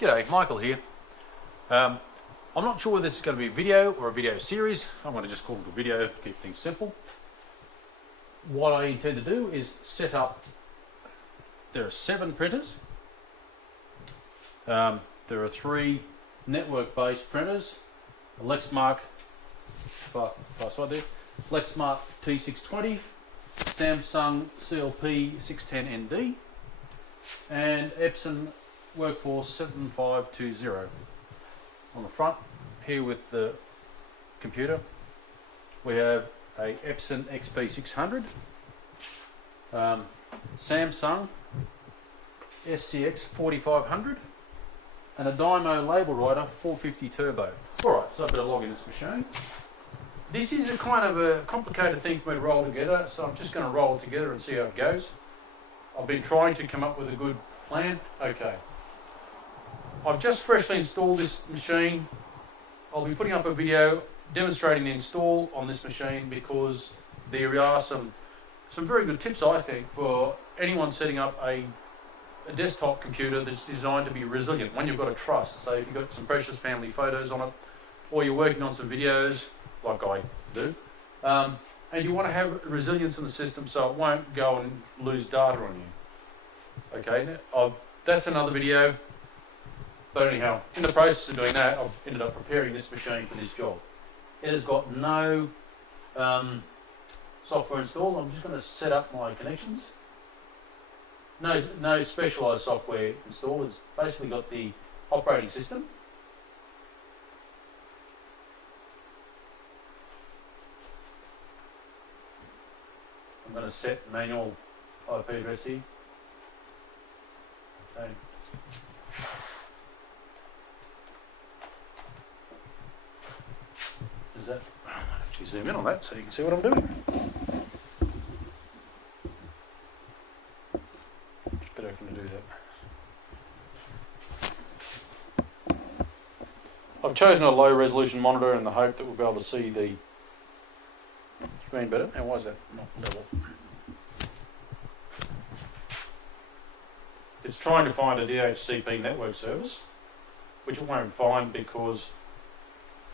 G'day, Michael here. I'm not sure whether this is going to be a video or a video series. I'm going to just call it a video to keep things simple. What I intend to do is set up, there are 7 printers. There are 3 network-based printers, a Lexmark, far side there, Lexmark T620, Samsung CLP 610ND, and Epson Workforce 7520. On the front here with the computer we have a Epson XP600, Samsung SCX 4500, and a Dymo label writer 450 turbo. Alright, so I better log in this machine. This is a kind of a complicated thing for me to roll together, so I'm just going to roll it together and see how it goes. I've been trying to come up with a good plan. Okay. I've just freshly installed this machine. I'll be putting up a video demonstrating the install on this machine because there are some very good tips, I think, for anyone setting up a desktop computer that's designed to be resilient, one you've got to trust. So if you've got some precious family photos on it, or you're working on some videos, like I do, and you want to have resilience in the system so it won't go and lose data on you. Okay, that's another video. But anyhow, in the process of doing that, I've ended up preparing this machine for this job. It has got no software installed. I'm just going to set up my connections. No specialised software installed. It's basically got the operating system. I'm going to set manual IP address here. Okay. Is that? I'll actually zoom in on that so you can see what I'm doing. Just better I can do that. I've chosen a low resolution monitor in the hope that we'll be able to see the screen better. And why is that not level? It's trying to find a DHCP network service, which it won't find because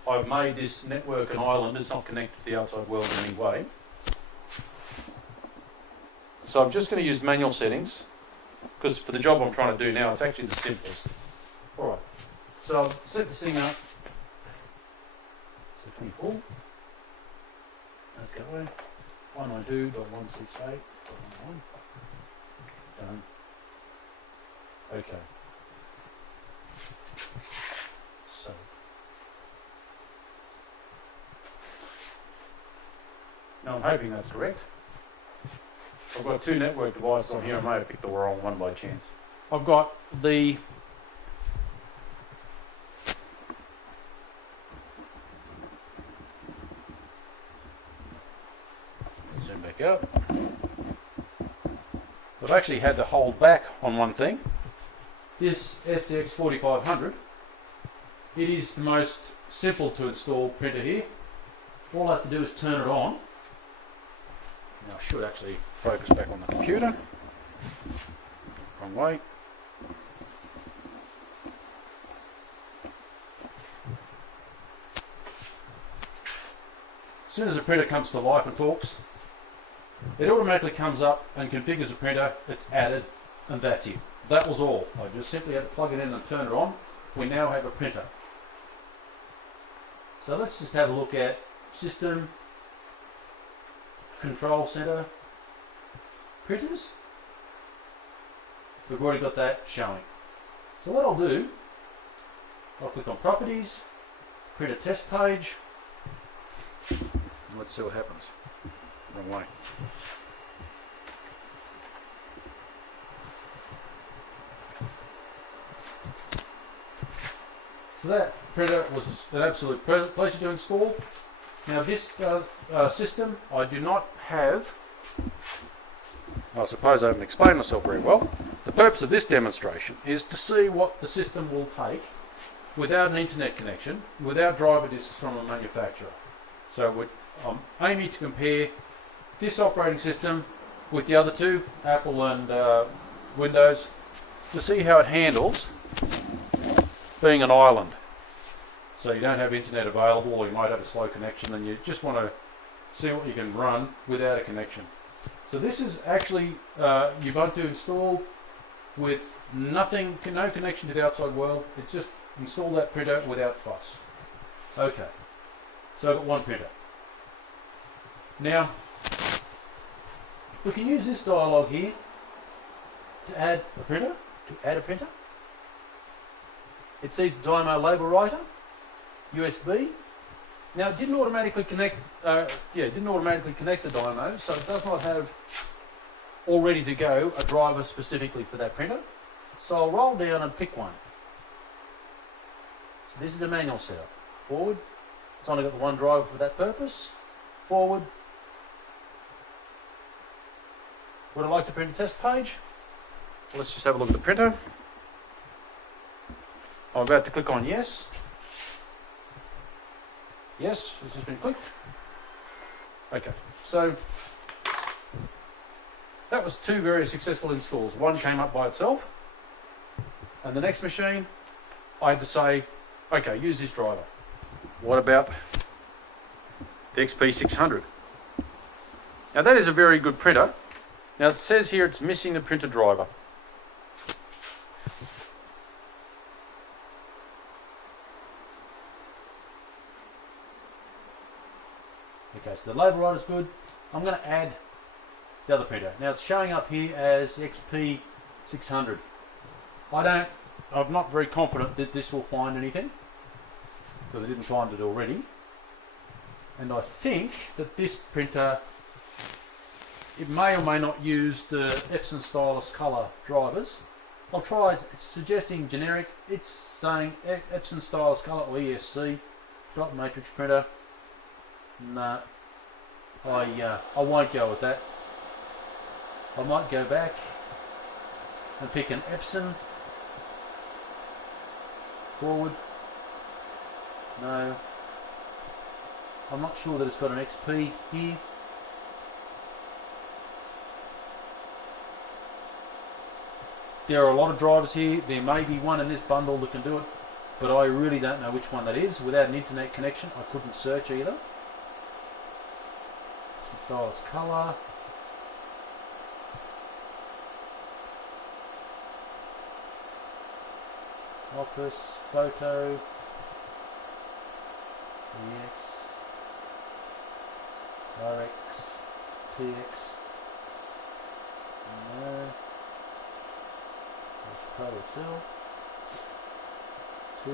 I've made this network an island. It's not connected to the outside world in any way. So I'm just going to use manual settings because for the job I'm trying to do now, it's actually the simplest. Alright, so I've set this thing up. So 24. Let's go away. 192.168.11. Done. Okay. So. Now I'm hoping that's correct. I've got 2 network devices on here. I may have picked the wrong one by chance. I've got the zoom back up. I've actually had to hold back on one thing. This SCX 4500, it is the most simple to install printer here. All I have to do is turn it on. Now I should actually focus back on the computer. Wrong way. As soon as the printer comes to life and talks, it automatically comes up and configures the printer, it's added, and that's it. That was all. I just simply had to plug it in and turn it on. We now have a printer. So let's just have a look at System, Control Center, Printers. We've already got that showing. So what I'll do, I'll click on Properties, Printer Test Page, and let's see what happens. Wrong way. So that printer was an absolute pleasure to install. Now this system, I do not have, I suppose I haven't explained myself very well. The purpose of this demonstration is to see what the system will take without an internet connection, without driver disks from a manufacturer. So I'm aiming to compare this operating system with the other 2, Apple and Windows, to see how it handles being an island. So you don't have internet available, or you might have a slow connection, and you just want to see what you can run without a connection. So this is actually Ubuntu installed with nothing, no connection to the outside world. It's just install that printer without fuss. Okay, so I've got one printer. Now, we can use this dialog here to add a printer. It sees the Dymo label writer, USB. Now it didn't automatically connect. It didn't automatically connect the Dymo, so it does not have all ready to go a driver specifically for that printer. So I'll roll down and pick one. So this is a manual setup. Forward. It's only got the one driver for that purpose. Forward. Would I like to print a test page? Let's just have a look at the printer. I'm about to click on yes. Yes, it's just been clicked. Okay, so that was two very successful installs. One came up by itself, and the next machine, I had to say, okay, use this driver. What about the XP600? Now that is a very good printer. Now it says here it's missing the printer driver. Okay, so the label writer is good. I'm going to add the other printer. Now it's showing up here as XP600. I'm not very confident that this will find anything, because I didn't find it already. And I think that this printer, it may or may not use the Epson stylus color drivers. I'll try, it's suggesting generic. It's saying Epson stylus color or ESC dot matrix printer. No, I won't go with that. I might go back and pick an Epson. Forward. No. I'm not sure that it's got an XP here. There are a lot of drivers here. There may be one in this bundle that can do it, but I really don't know which one that is. Without an internet connection, I couldn't search either. Stylus color. Office, photo, EX, RX, TX, no, there's Pro Excel, T,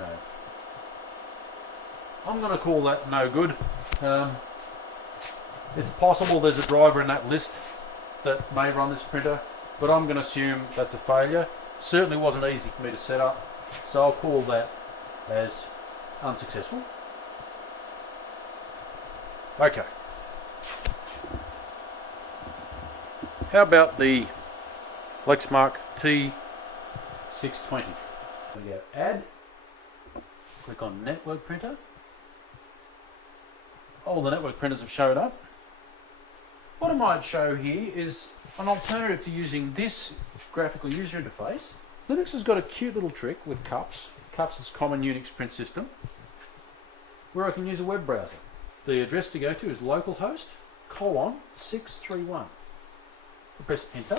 no. I'm going to call that no good. It's possible there's a driver in that list that may run this printer, but I'm going to assume that's a failure. Certainly wasn't easy for me to set up, so I'll call that as unsuccessful. Okay. How about the Lexmark T620? We go add, click on network printer. All the network printers have showed up. What I might show here is an alternative to using this graphical user interface. Linux has got a cute little trick with CUPS. CUPS is common Unix print system, where I can use a web browser. The address to go to is localhost :631. I press enter.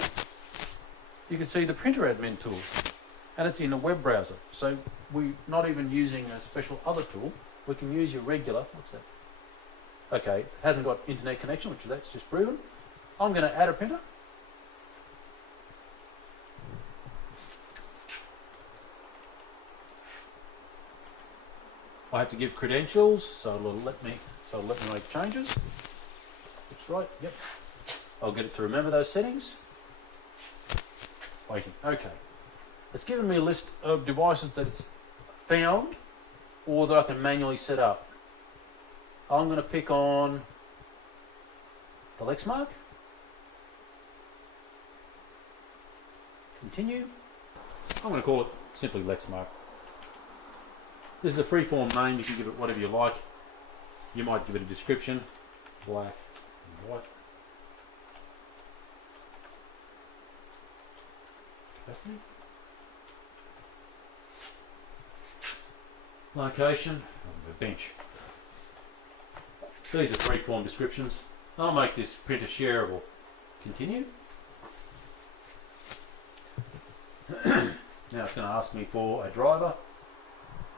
You can see the printer admin tools, and it's in a web browser. So we're not even using a special other tool. We can use your regular, what's that? Okay, it hasn't got internet connection, which that's just proven. I'm going to add a printer. I have to give credentials, so it'll let me make changes. That's right, yep. I'll get it to remember those settings. Waiting, okay. It's given me a list of devices that it's found or that I can manually set up. I'm going to pick on the Lexmark. Continue. I'm going to call it simply Lexmark. This is a free-form name. You can give it whatever you like. You might give it a description, black and white. Capacity. location, the bench. These are free-form descriptions. I'll make this printer shareable. Continue. Now it's going to ask me for a driver.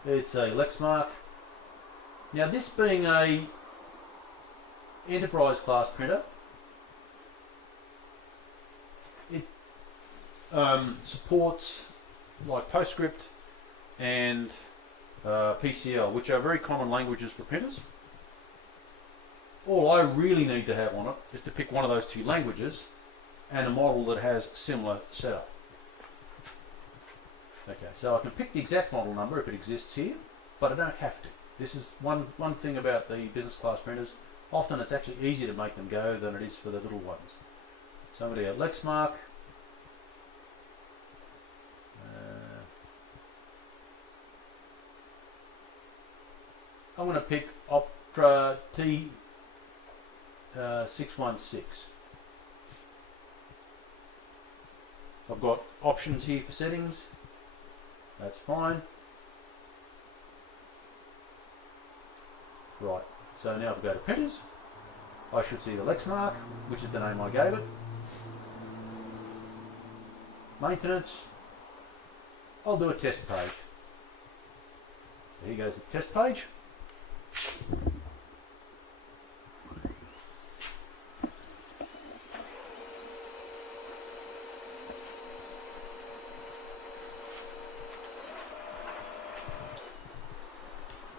It's a Lexmark. Now this being a enterprise class printer, it supports like PostScript and PCL, which are very common languages for printers. All I really need to have on it is to pick one of those two languages and a model that has similar setup. Okay, so I can pick the exact model number if it exists here, but I don't have to. This is one thing about the business class printers. Often it's actually easier to make them go than it is for the little ones. So I'm going to go Lexmark. I'm going to pick Optra T616. I've got options here for settings. That's fine. Right, so now if I go to printers, I should see the Lexmark, which is the name I gave it. Maintenance. I'll do a test page. There goes the test page.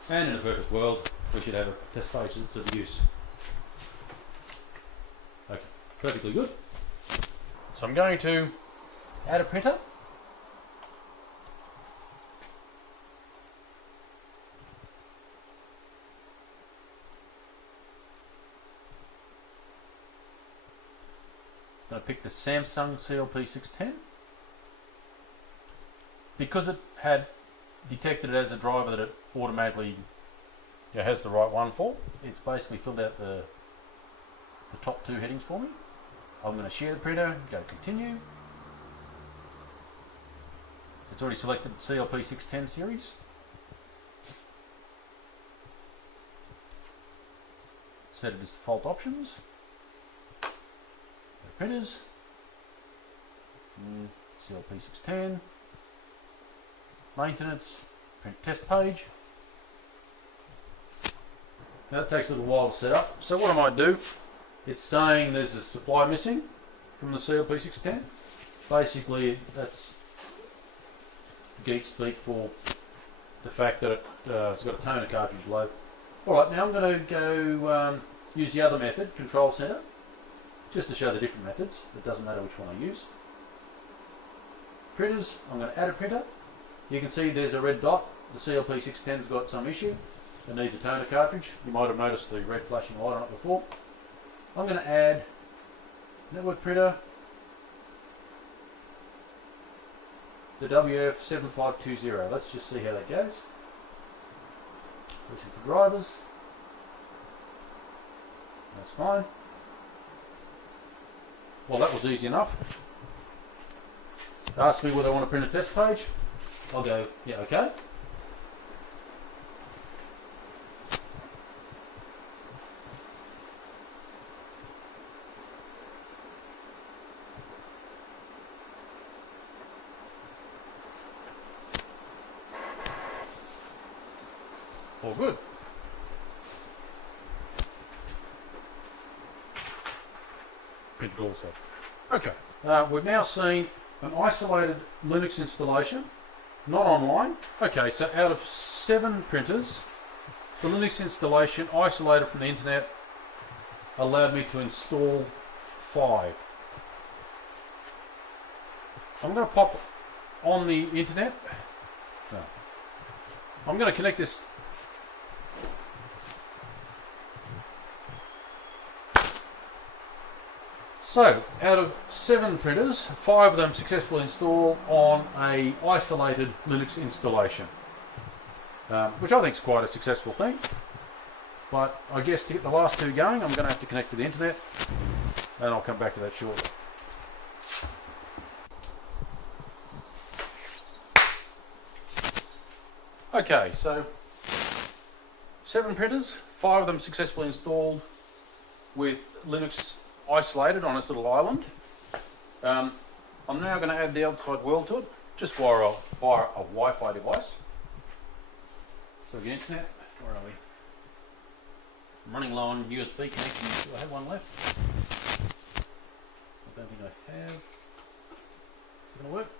And in a perfect world, we should have a test page that's of use. Okay, perfectly good. So I'm going to add a printer. I'm going to pick the Samsung CLP610. Because it had detected it as a driver that it automatically has the right one for, it's basically filled out the top two headings for me. I'm going to share the printer, go continue. It's already selected CLP610 series. Set it as default options. Go to printers, CLP610, maintenance, print test page. Now that takes a little while to set up. So what I might do, it's saying there's a supply missing from the CLP610. Basically that's geek speak for the fact that it's got a toner cartridge low. Alright, now I'm going to go use the other method, Control Center, just to show the different methods. It doesn't matter which one I use. Printers, I'm going to add a printer. You can see there's a red dot. The CLP610's got some issue. It needs a toner cartridge. You might have noticed the red flashing light on it before. I'm going to add network printer, the WF7520. Let's just see how that goes. Searching for drivers. That's fine. Well, that was easy enough. Ask me whether I want to print a test page. I'll go, yeah, okay. All good. Printed also. Okay, we've now seen an isolated Linux installation, not online. Okay, so out of 7 printers, the Linux installation isolated from the internet allowed me to install 5. I'm going to pop on the internet. No. I'm going to connect this. So, out of 7 printers, 5 of them successfully installed on a isolated Linux installation, which I think is quite a successful thing. But I guess to get the last 2 going, I'm going to have to connect to the internet, and I'll come back to that shortly. Okay, so 7 printers, 5 of them successfully installed with Linux isolated on its little island. I'm now going to add the outside world to it, just via a Wi-Fi device. So the internet, where are we? I'm running low on USB connections. Do I have one left? I don't think I have. Is it going to work?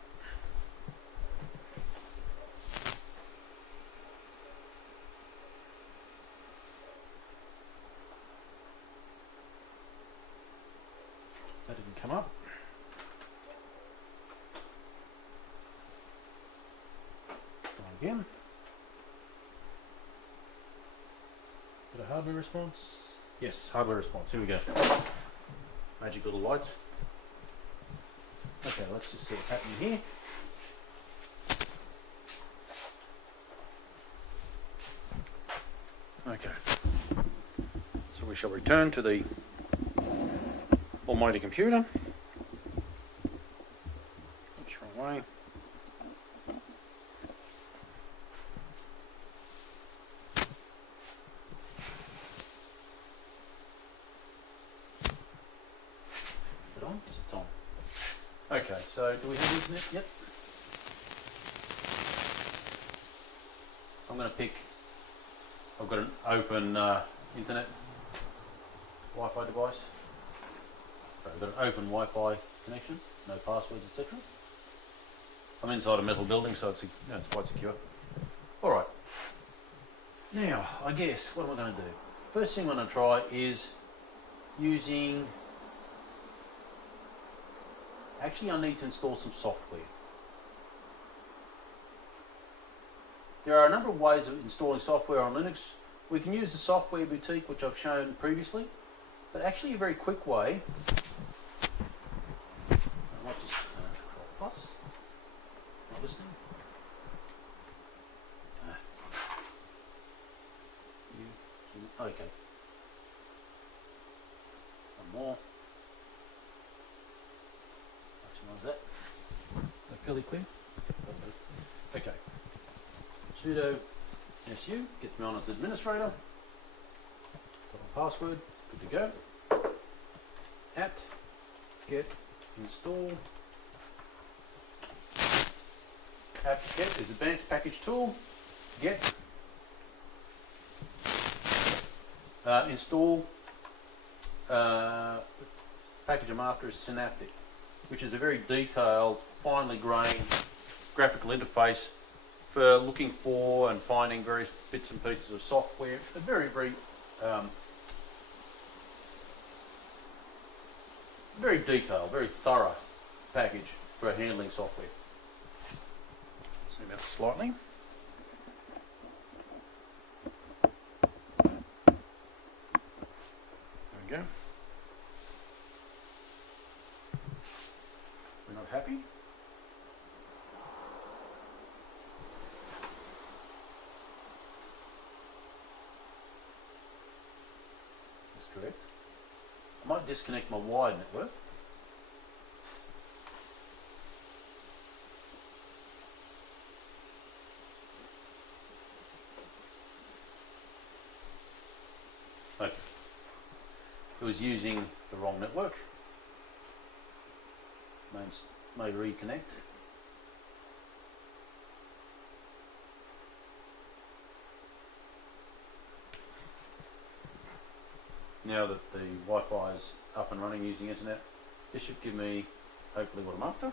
That didn't come up. Try again. Got a hardware response? Yes, hardware response. Here we go. Magic little lights. Okay, let's just see what's happening here. Okay. So we shall return to the almighty computer. Oops, wrong way. Is it on? Yes, it's on. Okay, so do we have internet yet? I'm going to pick, I've got an open internet Wi-Fi device. So I've got an open Wi-Fi connection, no passwords, etc. I'm inside a metal building, so it's quite secure. Alright, now I guess what am I going to do? First thing I'm going to try is using, actually I need to install some software. There are a number of ways of installing software on Linux. We can use the software boutique, which I've shown previously, but actually a very quick way. I might just Control Plus. Not listening. Okay. One more. Maximize that. Is that fairly clear? Okay. Sudo su gets me on as administrator. Got my password. Good to go. Apt get install. Apt get is advanced package tool. Get install package I'm after is Synaptic, which is a very detailed, finely grained graphical interface for looking for and finding various bits and pieces of software. A very, very very detailed, very thorough package for handling software. Zoom out slightly. There we go. We're not happy. That's correct. I might disconnect my wired network. Okay. It was using the wrong network. May reconnect. Now that the Wi-Fi is up and running using internet, this should give me hopefully what I'm after.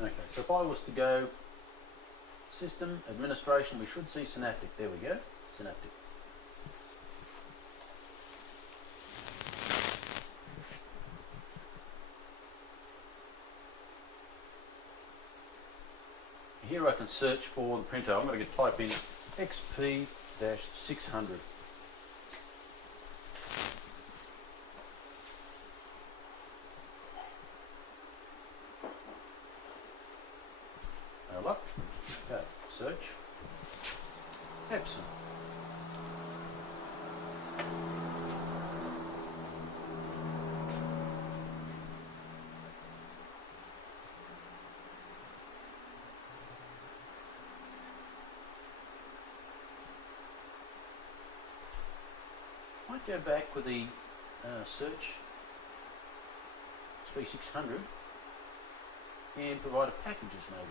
Okay, so if I was to go System, Administration, we should see Synaptic. There we go, Synaptic. Here I can search for the printer. I'm going to type in XP-600. No luck. Okay, search. Epson. might go back with the search SP600 and provide packages maybe.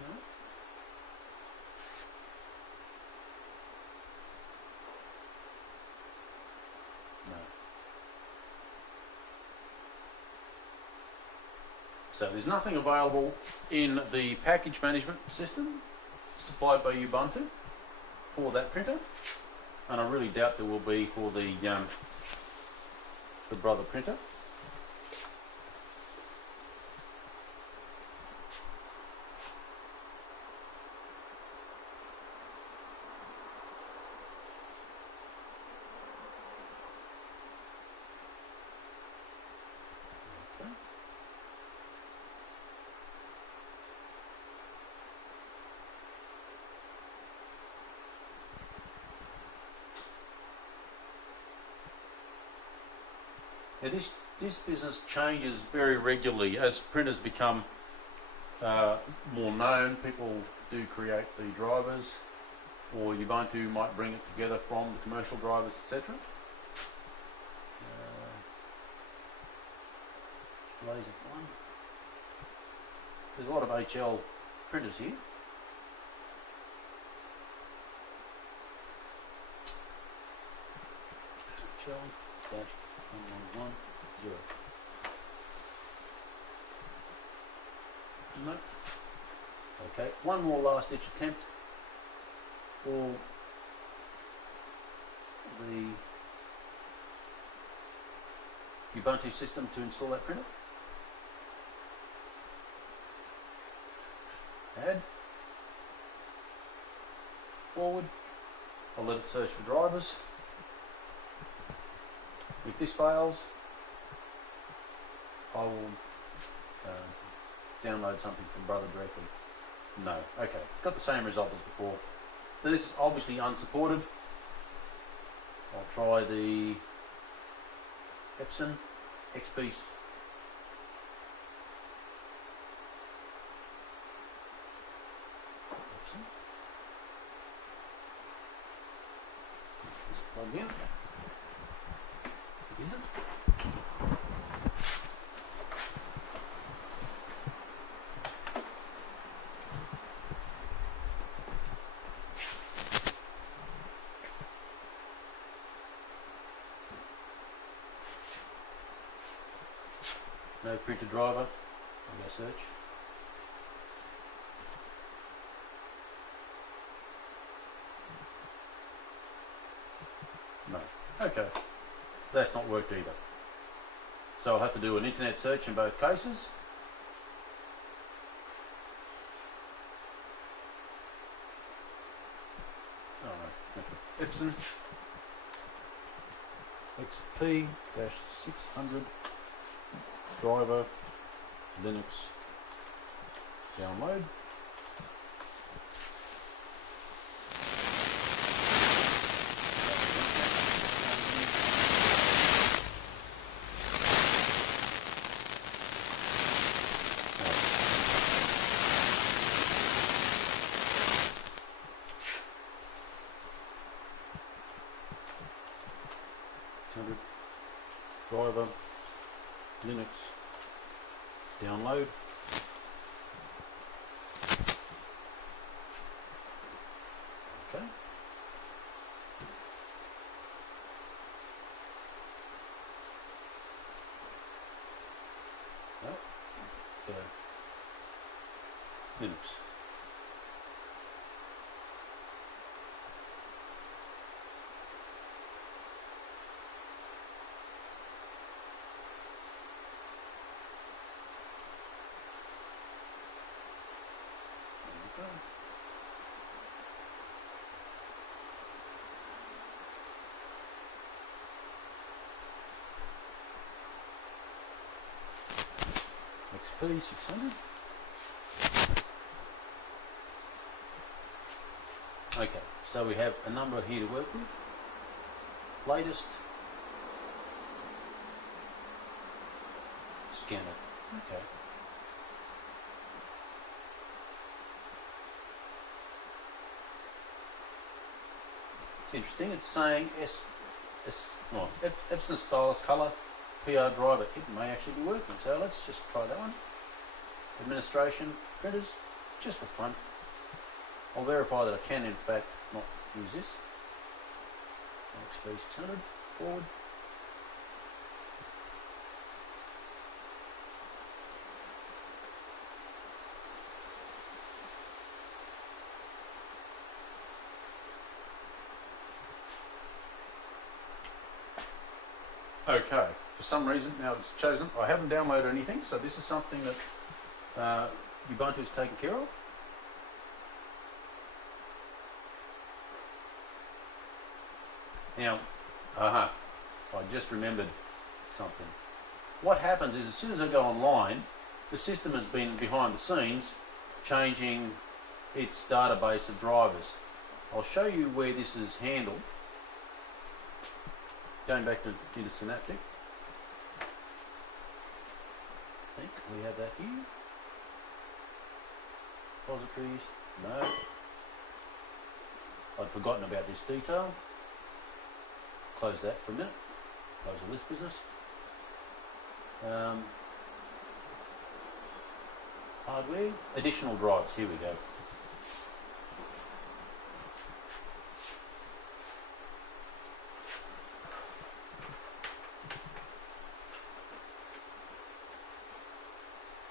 No? No. So there's nothing available in the package management system supplied by Ubuntu for that printer, and I really doubt there will be for the brother printer. Okay. Now this business changes very regularly as printers become more known. People do create the drivers, or Ubuntu might bring it together from the commercial drivers, etc. Laser one. There's a lot of HL printers here. HL -110. No. Okay, one more last ditch attempt for the Ubuntu system to install that printer. Add. Forward. I'll let it search for drivers. If this fails, I will download something from Brother directly. No. Okay. Got the same result as before. So this is obviously unsupported. I'll try the Epson XP. Just plug in. Is it? No printer driver on our search. No. Okay. So that's not worked either. So I'll have to do an internet search in both cases. Alright, Epson XP-600 driver Linux download. Driver Linux download. Okay. No. Linux. XP-600. Okay, so we have a number here to work with. Latest. Scan it. Okay. It's interesting. It's saying Epson Stylus Colour PR driver. It may actually be working. So let's just try that one. Administration, printers, just for fun. I'll verify that I can in fact not use this. XP 600, forward. Okay, for some reason now it's chosen. I haven't downloaded anything, so this is something that Ubuntu is taken care of. Now, I just remembered something. What happens is as soon as I go online, the system has been behind the scenes changing its database of drivers. I'll show you where this is handled. Going back to Synaptic. I think we have that here. Repositories, no. I'd forgotten about this detail. Close that for a minute. Close the list business. Hardware, additional drives, here we go.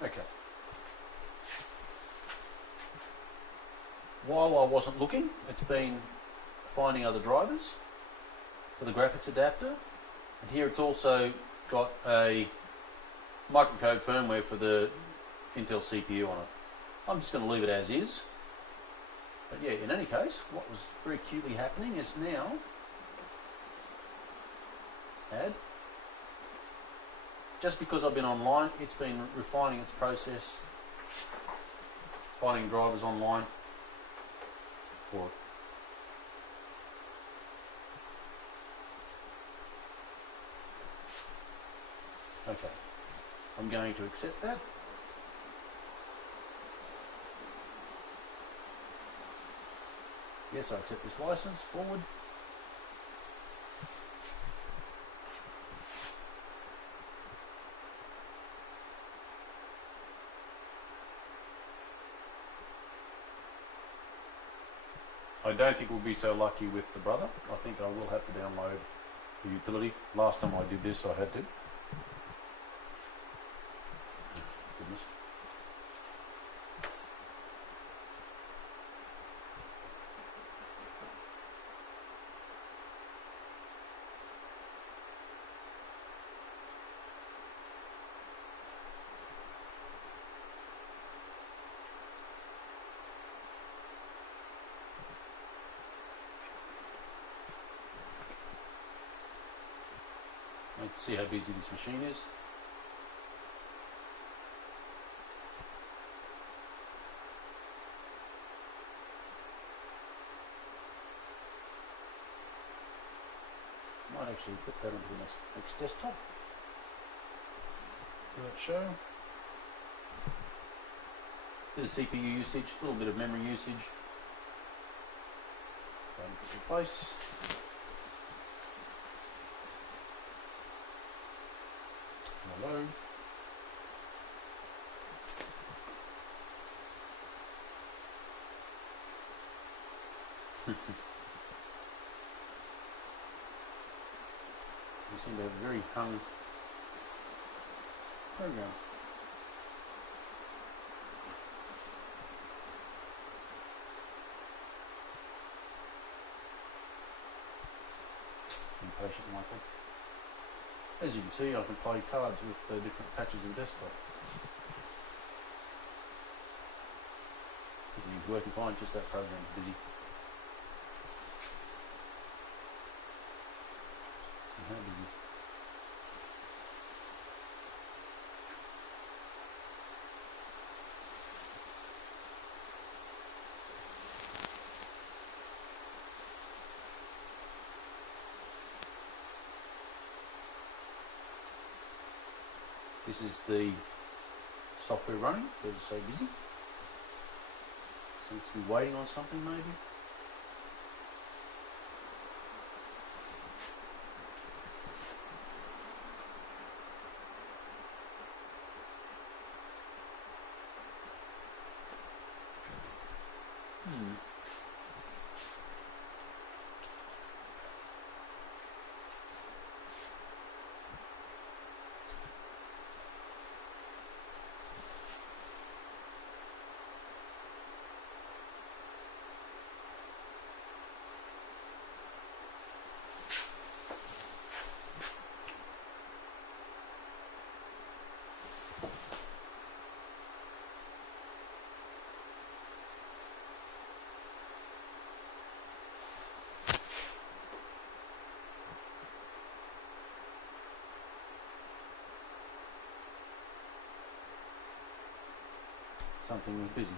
Okay. While I wasn't looking, it's been finding other drivers for the graphics adapter, and here it's also got a microcode firmware for the Intel CPU on it. I'm just going to leave it as is. But yeah, in any case, what was very acutely happening is now add. Just because I've been online, it's been refining its process, finding drivers online for it. Okay, I'm going to accept that. Yes, I accept this license, forward. I don't think we'll be so lucky with the brother. I think I will have to download the utility. Last time I did this, I had to. Goodness. Let's see how busy this machine is. Might actually put that onto the next desktop. Do that show. Bit of CPU usage, a little bit of memory usage. Going to replace. Hello. You seem to have a very hung program. Impatient, Michael. As you can see, I can play cards with different patches of the desktop. Everything's working fine, just that program's busy. See how busy. This is the software running, because it's so busy. Seems to be waiting on something maybe. something was busy.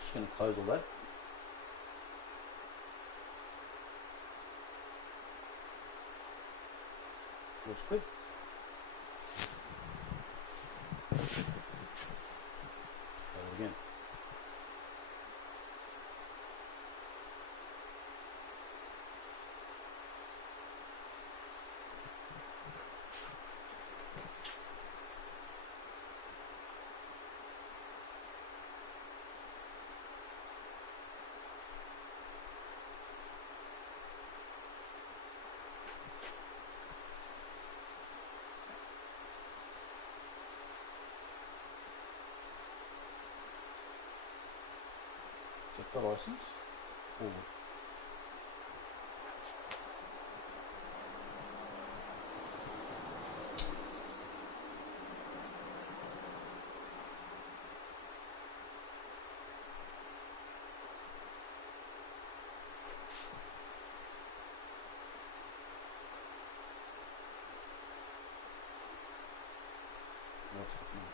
Just going to close all that. Looks good. Try it again. Set the license forward. What's happening?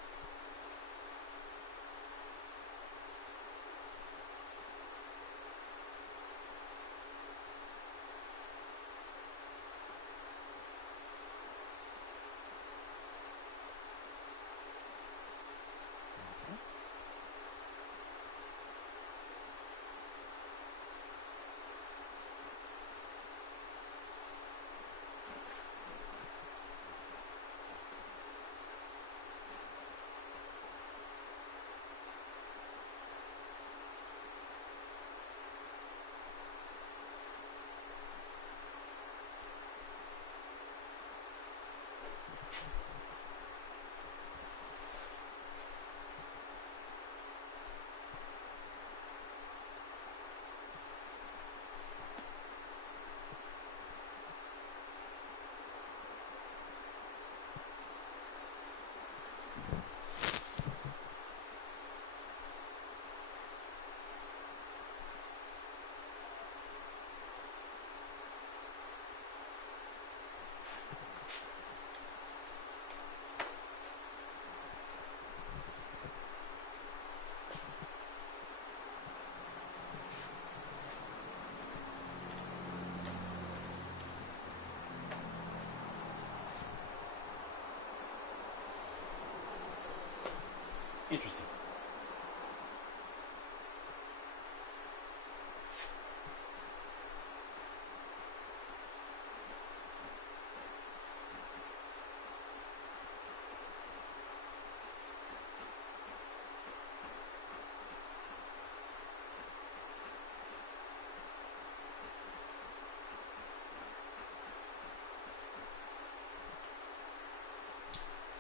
Interesting.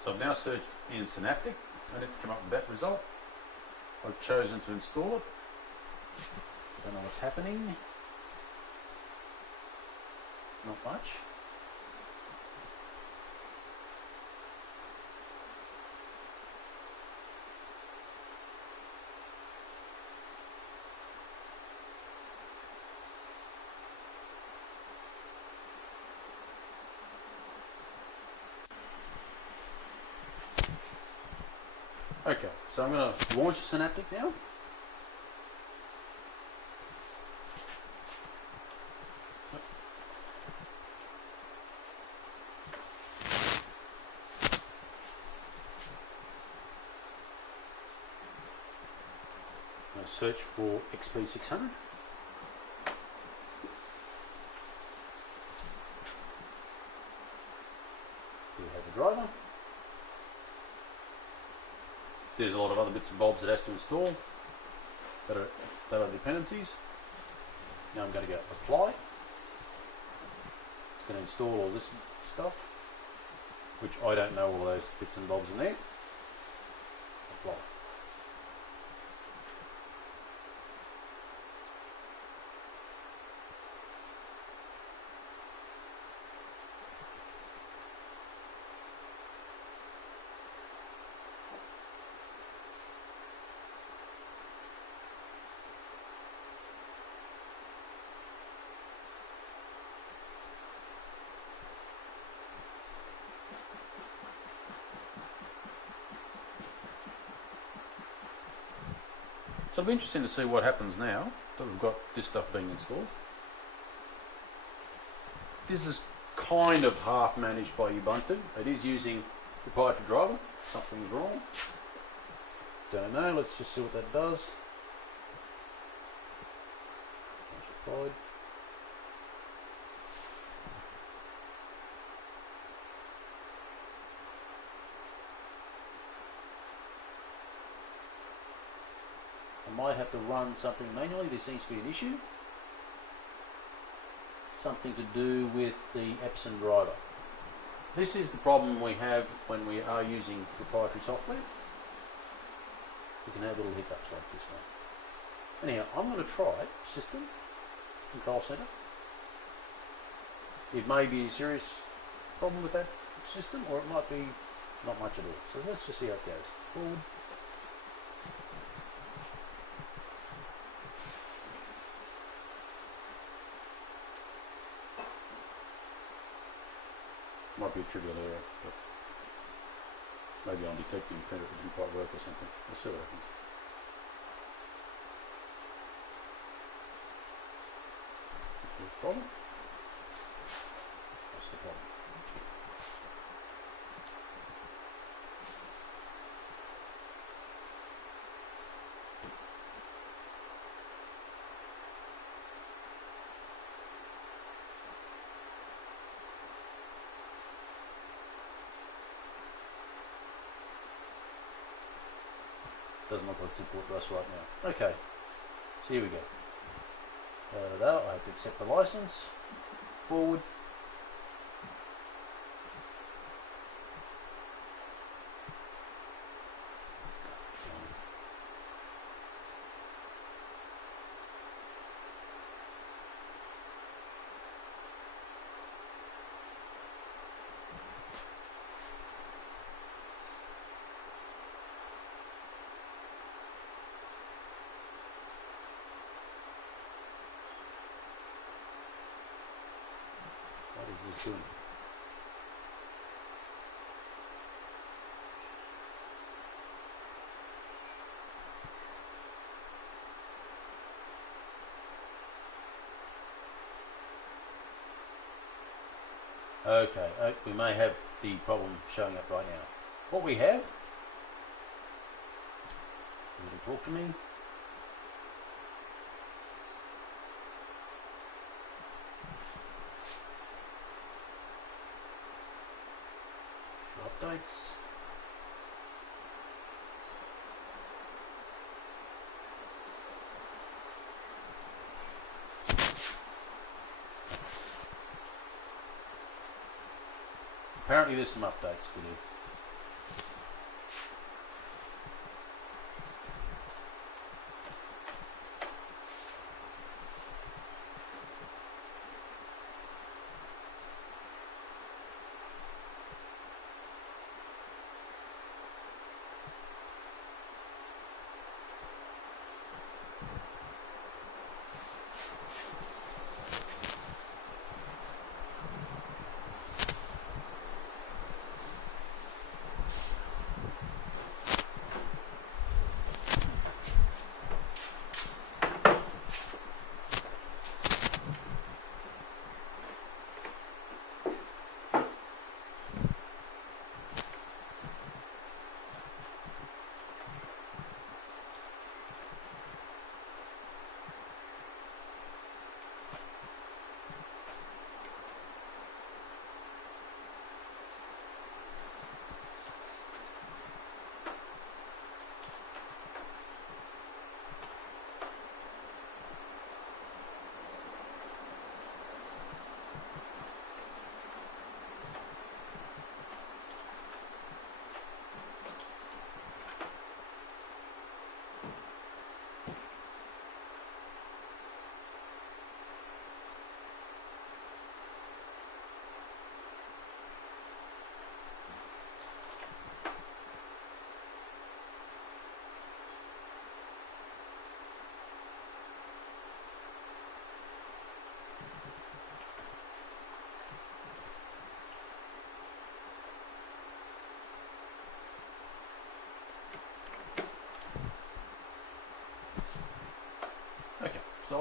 So I've now searched in Synaptic and it's come up with that result. I've chosen to install it. Don't know what's happening. Not much. Okay, so I'm going to launch Synaptic now. Search for XP600. We have the driver. There's a lot of other bits and bobs it has to install that are dependencies. Now I'm going to go apply. It's going to install all this stuff, which I don't know all those bits and bobs in there. Apply. So it'll be interesting to see what happens now that we've got this stuff being installed. This is kind of half managed by Ubuntu. It is using proprietary driver. Something's wrong. Don't know. Let's just see what that does. Applied. I might have to run something manually. There seems to be an issue. Something to do with the Epson driver. This is the problem we have when we are using proprietary software. We can have little hiccups like this one. Anyhow, I'm going to try System, Control Center. It may be a serious problem with that system, or it might be not much at all. So let's just see how it goes. Forward. Might be a trivial error, but maybe I'm detecting that it didn't quite work or something. Let's see what happens. Problem? What's the problem? Doesn't look like it's important to us right now. Okay, so here we go. I have to accept the license. Forward. What is this doing? Okay, we may have the problem showing up right now. What we have, you can talk to me. Show updates. Apparently there's some updates to do.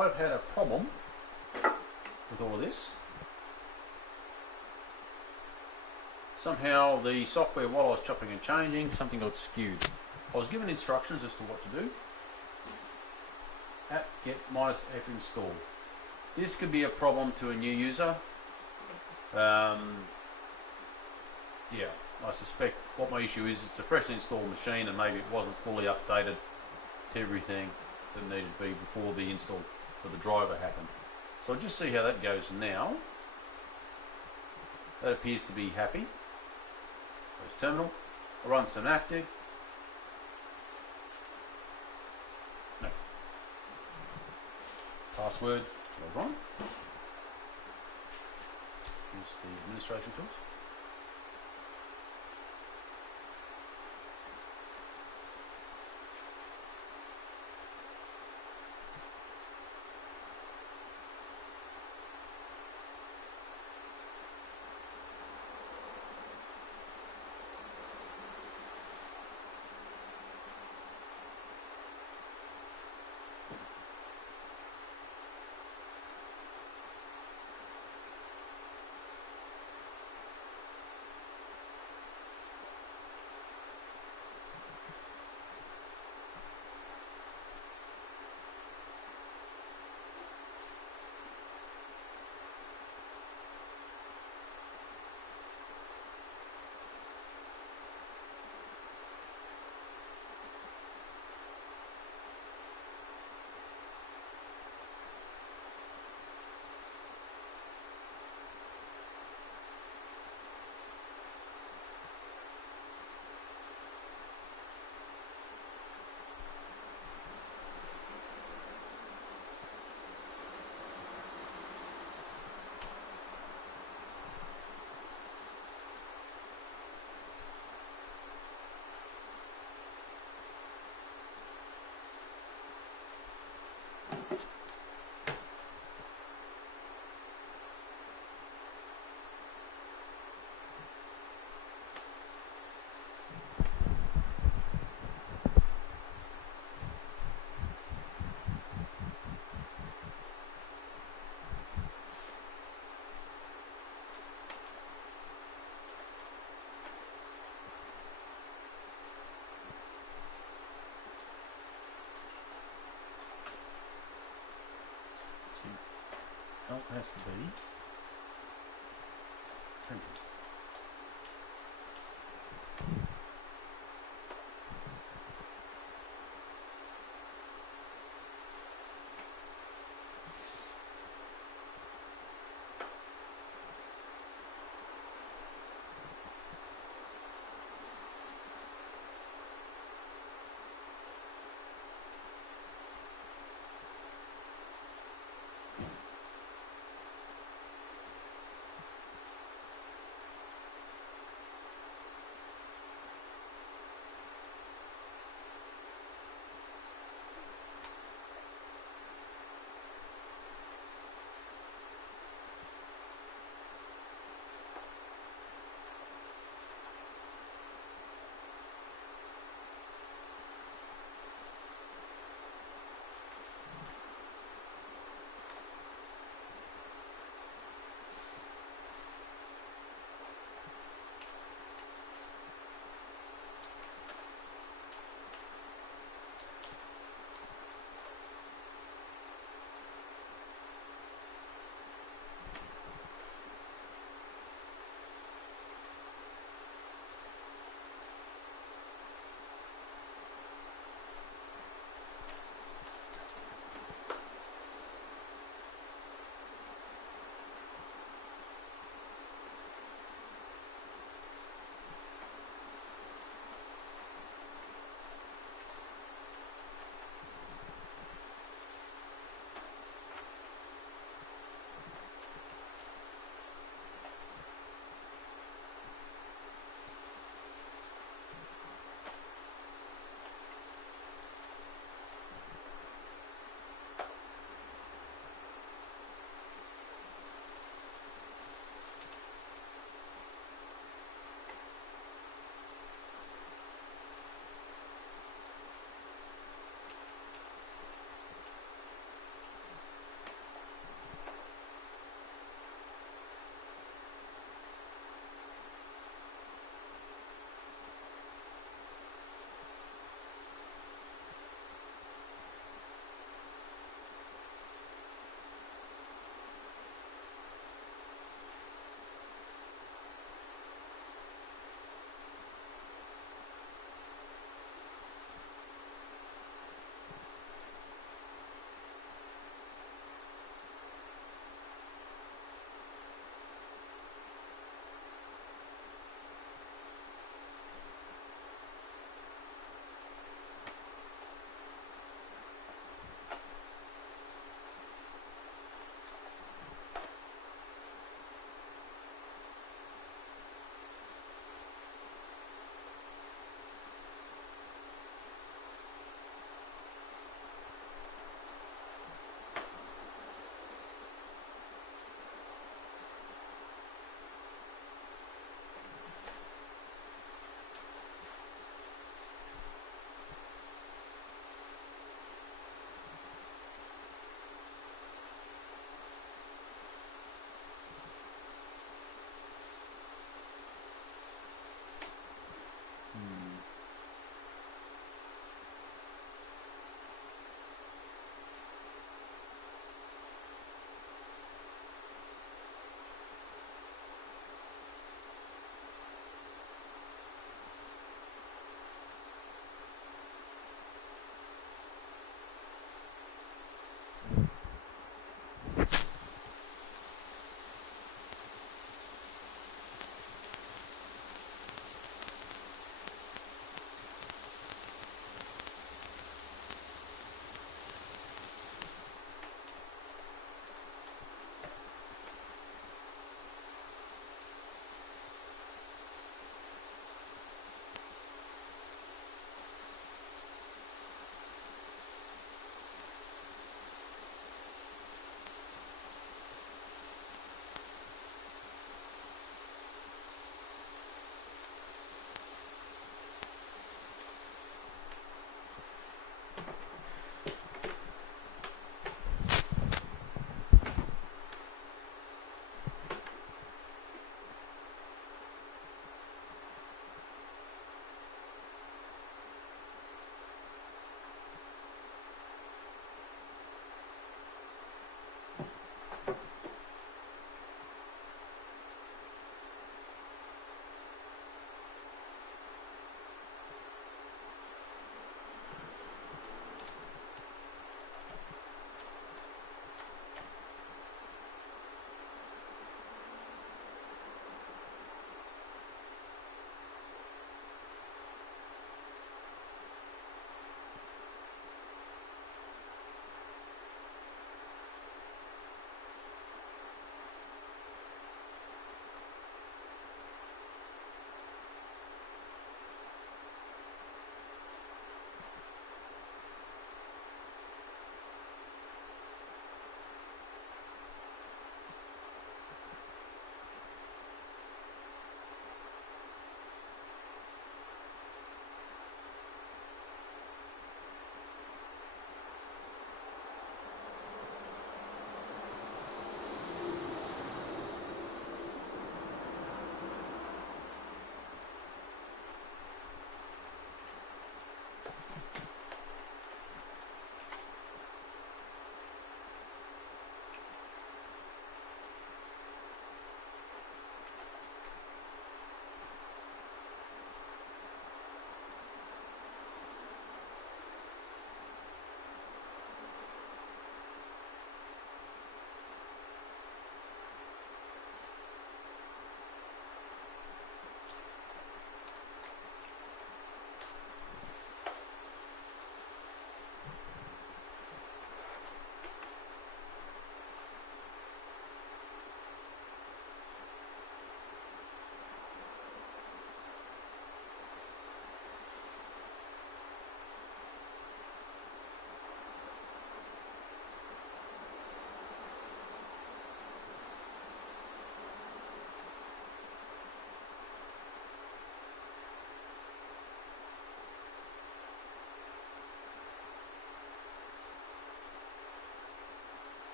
I've had a problem with all of this. Somehow the software, while I was chopping and changing, something got skewed. I was given instructions as to what to do. App get -F installed. This could be a problem to a new user. Yeah, I suspect what my issue is, it's a freshly installed machine and maybe it wasn't fully updated to everything that needed to be before the install for the driver happened. So I'll just see how that goes now. That appears to be happy. There's terminal. I'll run Synaptic. No. Password. Log on. Use the administration tools. Help has to be printed.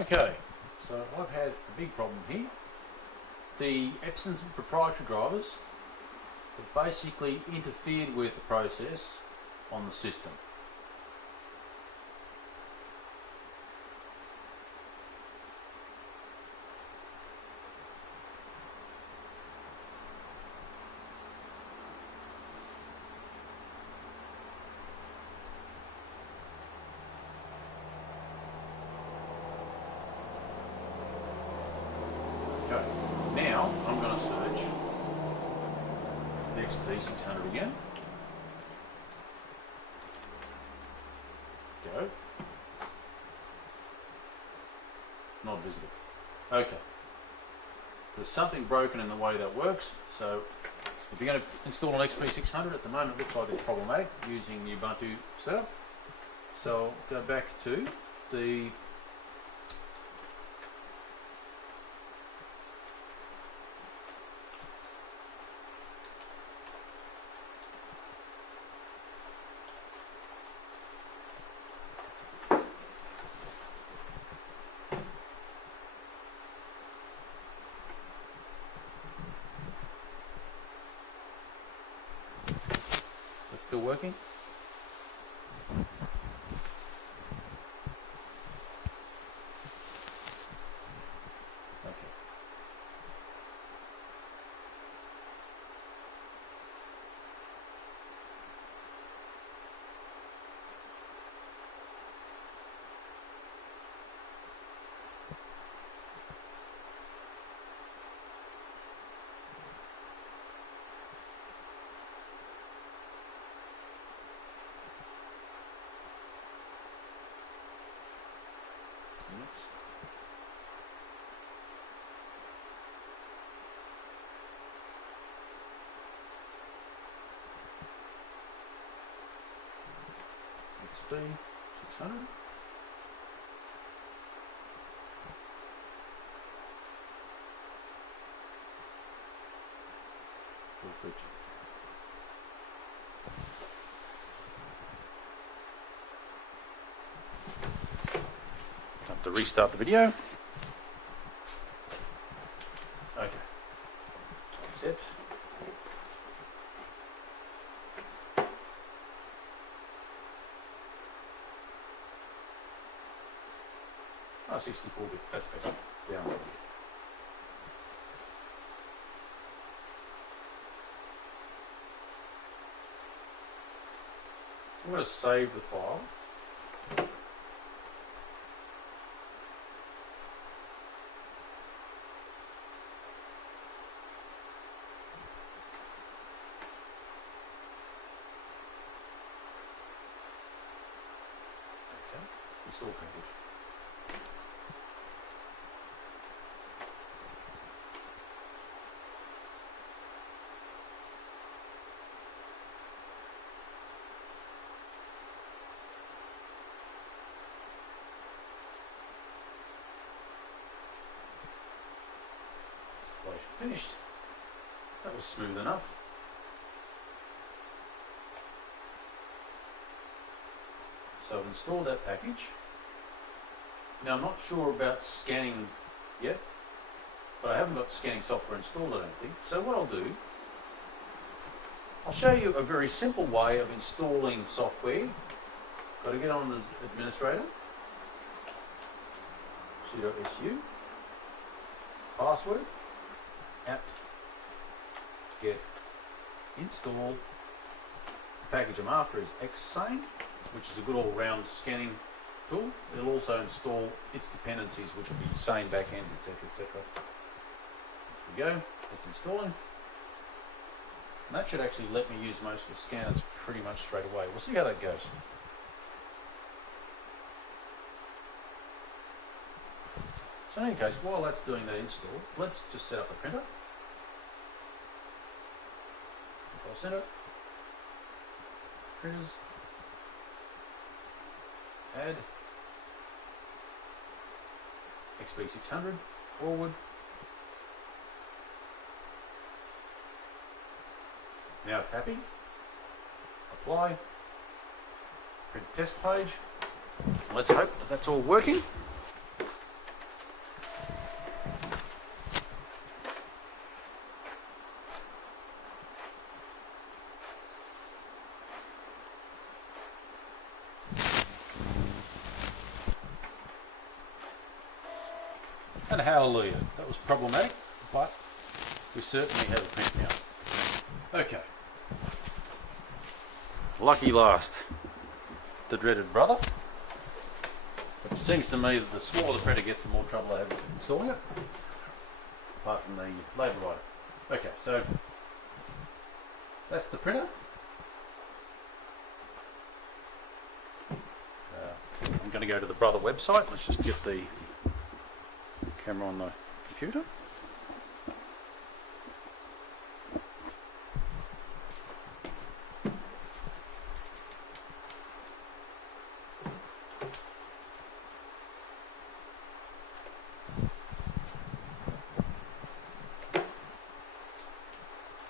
Okay, so I've had a big problem here. The Epson's proprietary drivers have basically interfered with the process on the system. Okay, now I'm going to search the XP600 again. Go. Not visible. Okay. There's something broken in the way that works, so if you're going to install an XP600, at the moment it looks like it's problematic using the Ubuntu setup. So I'll go back to the still working? Okay. XP 600. Full feature. Time to restart the video. Okay. Accept. Oh, 64-bit, that's better. Download. I'm going to save the file. Okay, install package. Finished. That was smooth enough. So I've installed that package. Now I'm not sure about scanning yet, but I haven't got scanning software installed, I don't think. So what I'll do, I'll show you a very simple way of installing software. Got to get on as administrator. sudo su, password, apt get installed. The package I'm after is xsane, which is a good all-round scanning tool. It'll also install its dependencies, which will be sane backend, etc., etc. Off we go. It's installing. And that should actually let me use most of the scanners pretty much straight away. We'll see how that goes. So in any case, while that's doing that install, let's just set up the printer. Control Center, printers, add, XP600, forward. Now it's happy. Apply. Print test page. Let's hope that that's all working. And hallelujah, that was problematic, but we certainly have a print now. Okay. Lucky last, the dreaded brother. It seems to me that the smaller the printer gets, the more trouble I have with installing it, apart from the label writer. Okay, so that's the printer. I'm going to go to the Brother website. Let's just get the camera on the computer.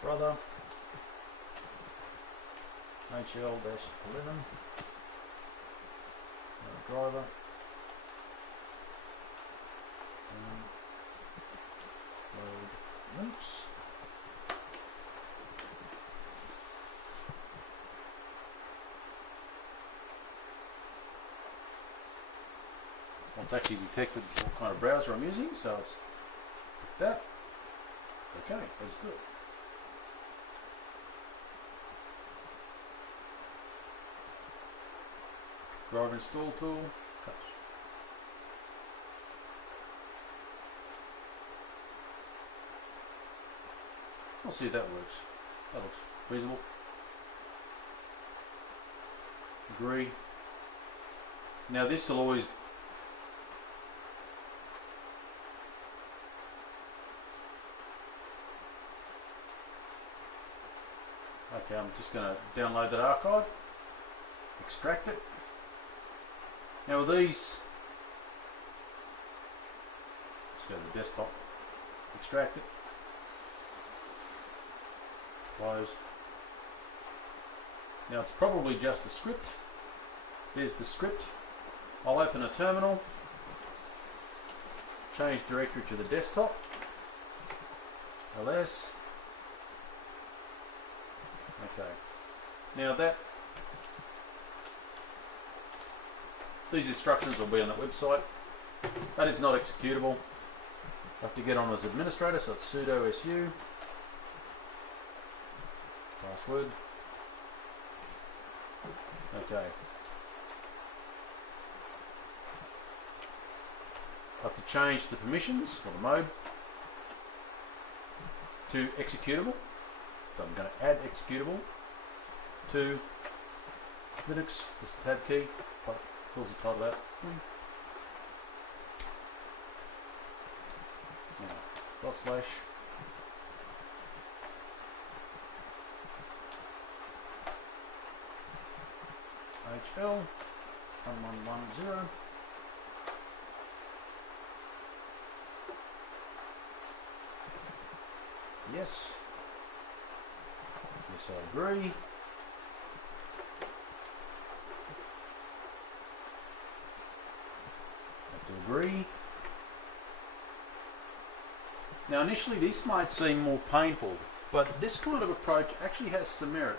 Brother HL-11 driver load links. It's actually detected what kind of browser I'm using, so it's like that. Okay, let's do it. Driver install tool. I'll see if that works. That looks feasible. Agree. Now this will always okay, I'm just going to download that archive, extract it. Now with these, let's go to the desktop, extract it, close. Now it's probably just a script. There's the script. I'll open a terminal, change directory to the desktop, ls. Okay. Now these instructions will be on that website. That is not executable. I have to get on as administrator, so it's sudo su, password. Okay. I have to change the permissions, or the mode, to executable. So I'm going to add executable to Linux, this tab key, fills the title out. Now, / HL 1110. Yes. Yes, I agree. Have to agree. Now initially this might seem more painful, but this kind of approach actually has some merit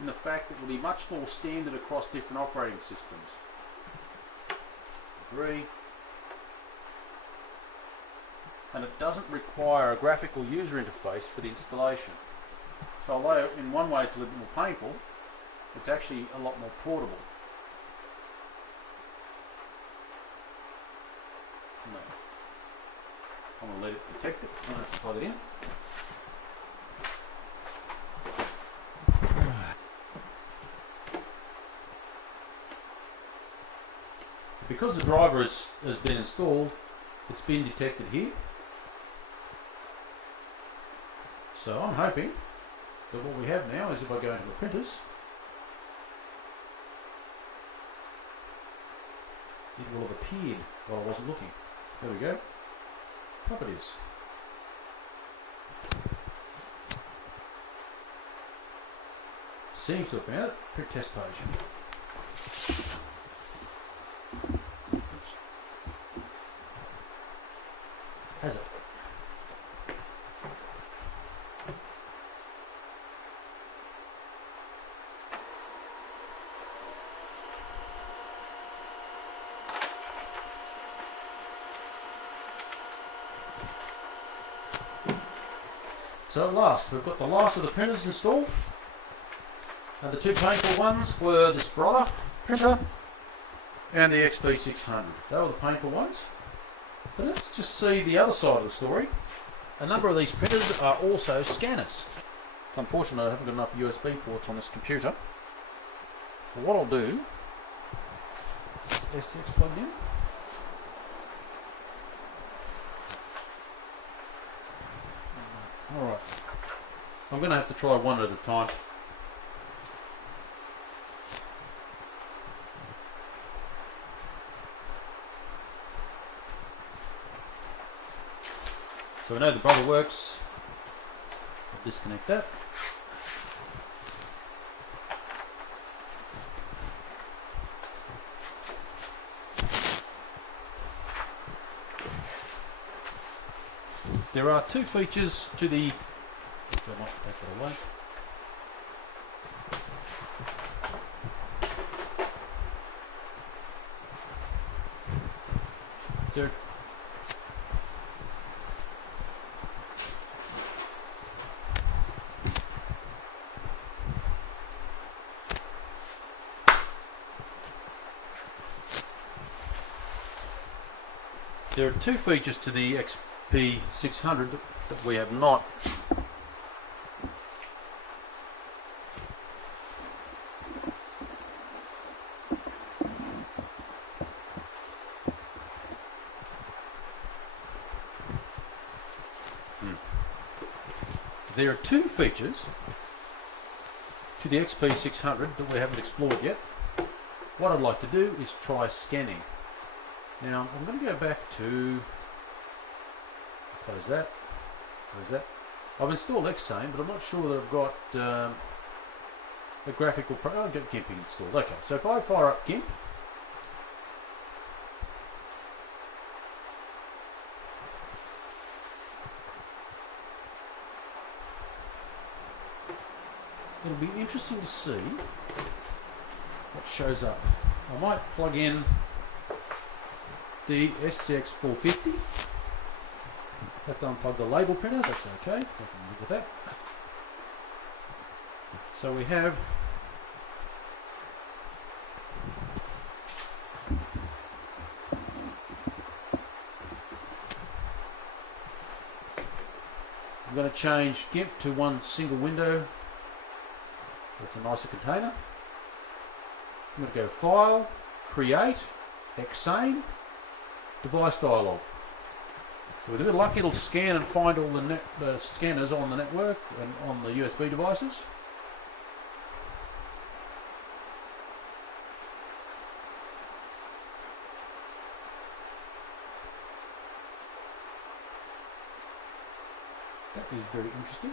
in the fact that it will be much more standard across different operating systems. Agree. And it doesn't require a graphical user interface for the installation. So although in one way it's a little bit more painful, it's actually a lot more portable. No. I'm going to let it detect it. I'm going to plug it in. Because the driver has been installed, it's been detected here. So I'm hoping that what we have now is if I go into the printers, it will have appeared while I wasn't looking. There we go. Properties. Seems to have found it. Print test page. Oops. Has it? So at last, we've got the last of the printers installed. And the two painful ones were this Brother printer and the XP600. They were the painful ones. But let's just see the other side of the story. A number of these printers are also scanners. It's unfortunate I haven't got enough USB ports on this computer. But what I'll do is SX plug in. Alright. I'm going to have to try one at a time. So we know the Brother works. I'll disconnect that. There are two features to the. I might take that away. There are two features to the XP600 that we have not. There are two features to the XP600 that we haven't explored yet. What I'd like to do is try scanning. Now I'm going to go back to close that. I've installed Xsane, but I'm not sure that I've got a graphical. I've got GIMP installed. Okay, so if I fire up GIMP, it'll be interesting to see what shows up. I might plug in the SCX450. Have to unplug the label printer, that's okay. I can live with that. So we have I'm going to change GIMP to one single window. That's a nicer container. I'm going to go File, Create, Xsane, Device Dialog. So with a bit of luck, it'll scan and find all the scanners on the network and on the USB devices. That is very interesting.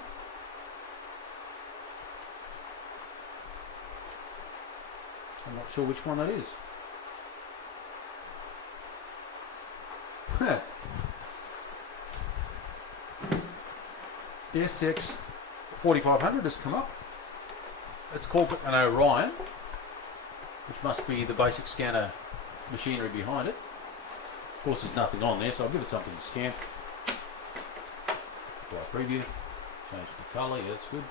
I'm not sure which one that is. The SX 4500 has come up. It's called an Orion, which must be the basic scanner machinery behind it. Of course, there's nothing on there, so I'll give it something to scan. Do a preview, change the colour, yeah, that's good.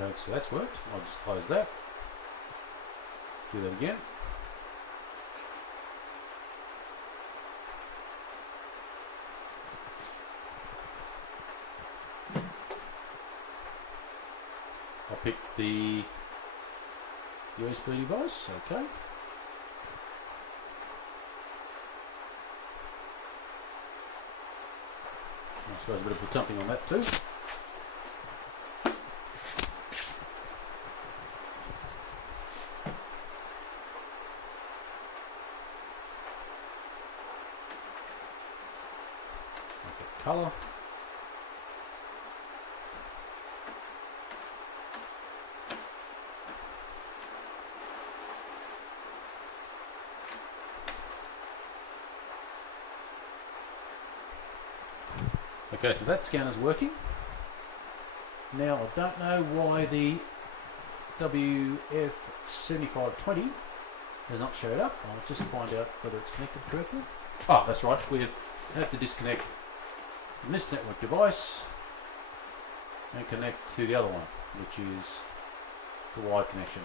Okay, so that's worked. I'll just close that. Do that again. I'll pick the USB device, okay. I suppose I better put something on that too. Colour. Okay, so that scanner's working. Now I don't know why the WF7520 has not showed up. I'll just find out whether it's connected correctly. Oh, that's right, we have to disconnect from this network device and connect to the other one, which is the wired connection.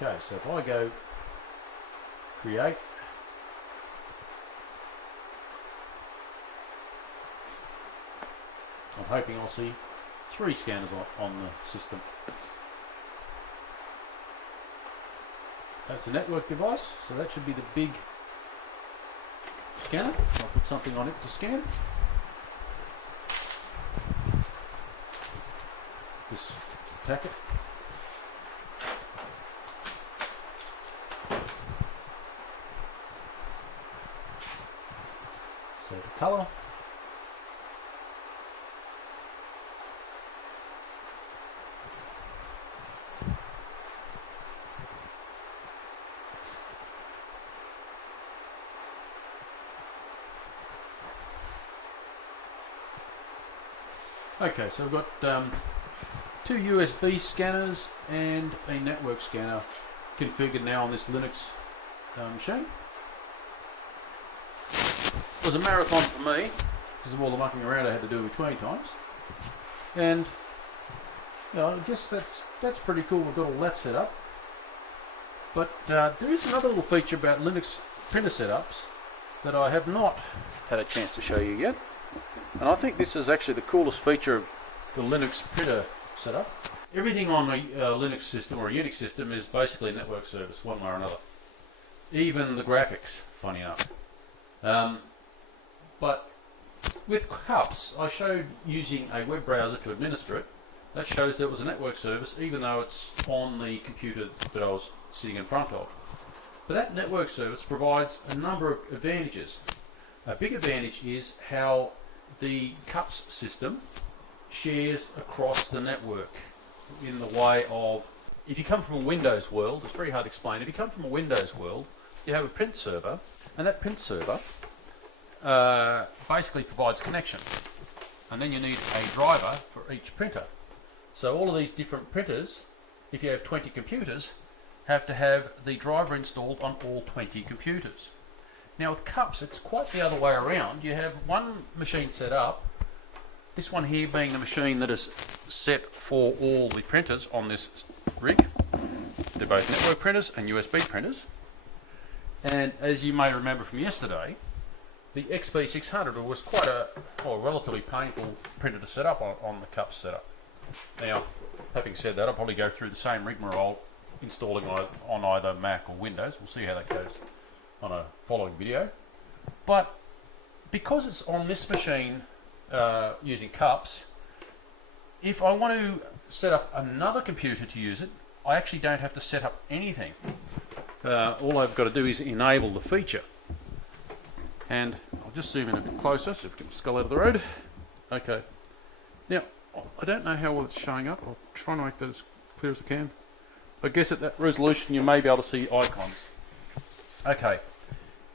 Okay, so if I go create, I'm hoping I'll see 3 scanners on the system. That's a network device, so that should be the big scanner. I'll put something on it to scan. This packet. So the colour. Okay, so we've got 2 USB scanners and a network scanner configured now on this Linux machine. It was a marathon for me because of all the mucking around I had to do between times, and you know, I guess that's pretty cool. We've got all that set up, but there is another little feature about Linux printer setups that I have not had a chance to show you yet. And I think this is actually the coolest feature of the Linux printer setup. Everything on a Linux system or a Unix system is basically a network service, one way or another. Even the graphics, funny enough. But with cups, I showed using a web browser to administer it. That shows that it was a network service, even though it's on the computer that I was sitting in front of. But that network service provides a number of advantages. A big advantage is how the cups system shares across the network in the way of, if you come from a Windows world, it's very hard to explain. If you come from a Windows world, you have a print server, and that print server basically provides connection. And then you need a driver for each printer. So all of these different printers, if you have 20 computers, have to have the driver installed on all 20 computers. Now with cups, it's quite the other way around. You have one machine set up, this one here being the machine that is set for all the printers on this rig. They're both network printers and USB printers. And as you may remember from yesterday, the XP600 was quite a relatively painful printer to set up on the cups setup. Now, having said that, I'll probably go through the same rigmarole installing on either Mac or Windows. We'll see how that goes on a following video. But because it's on this machine using cups, if I want to set up another computer to use it, I actually don't have to set up anything. All I've got to do is enable the feature. And I'll just zoom in a bit closer so we can skull out of the road. Okay. Now, I don't know how well it's showing up. I'll try and make that as clear as I can. I guess at that resolution you may be able to see icons. Okay.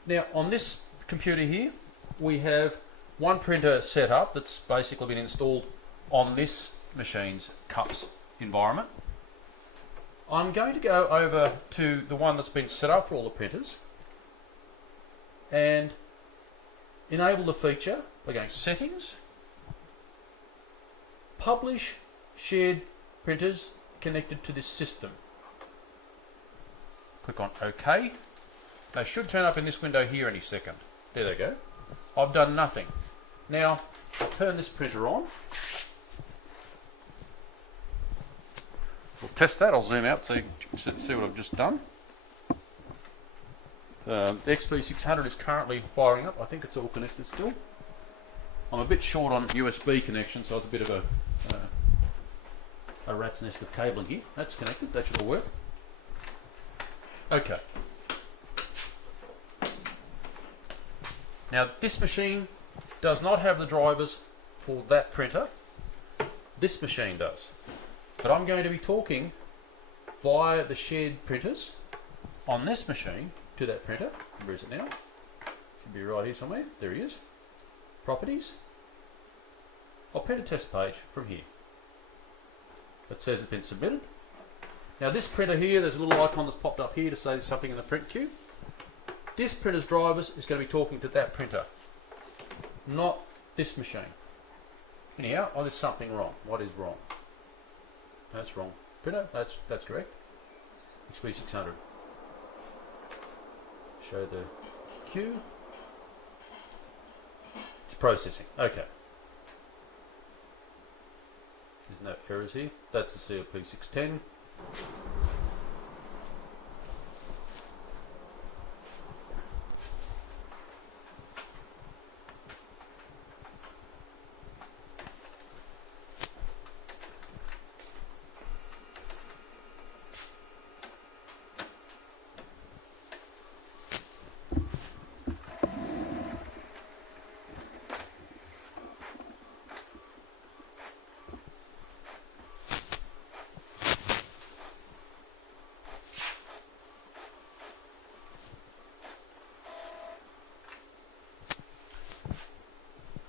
Now, on this computer here, we have one printer set up that's basically been installed on this machine's cups environment. I'm going to go over to the one that's been set up for all the printers and enable the feature by going Settings, Publish Shared Printers Connected to this system. Click on OK. They should turn up in this window here any second. There they go. I've done nothing. Now, I'll turn this printer on. We'll test that. I'll zoom out so you can see what I've just done. The XP600 is currently firing up. I think it's all connected still. I'm a bit short on USB connection, so it's a bit of a rat's nest of cabling here. That's connected. That should all work. Okay. Now this machine does not have the drivers for that printer. This machine does. But I'm going to be talking via the shared printers on this machine to that printer. Where is it now? Should be right here somewhere. There he is. Properties. I'll print a test page from here that says it's been submitted. Now this printer here, there's a little icon that's popped up here to say there's something in the print queue. This printer's drivers is going to be talking to that printer, not this machine. Anyhow, oh, there's something wrong. What is wrong? That's wrong. Printer, that's correct. XP600. Show the queue. It's processing. Okay. There's no errors here. That's the CLP610.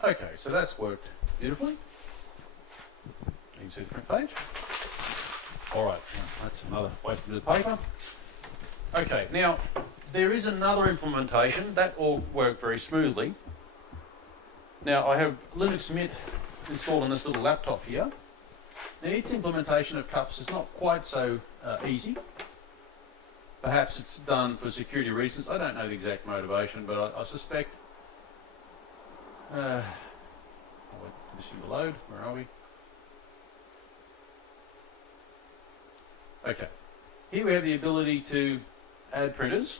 Okay, so that's worked beautifully. You can see the print page. Alright, that's another waste of paper. Okay, now there is another implementation that all worked very smoothly. Now I have Linux Mint installed on this little laptop here. Now its implementation of cups is not quite so easy. Perhaps it's done for security reasons. I don't know the exact motivation, but I suspect I'll wait for this thing to load. Where are we? Okay. Here we have the ability to add printers.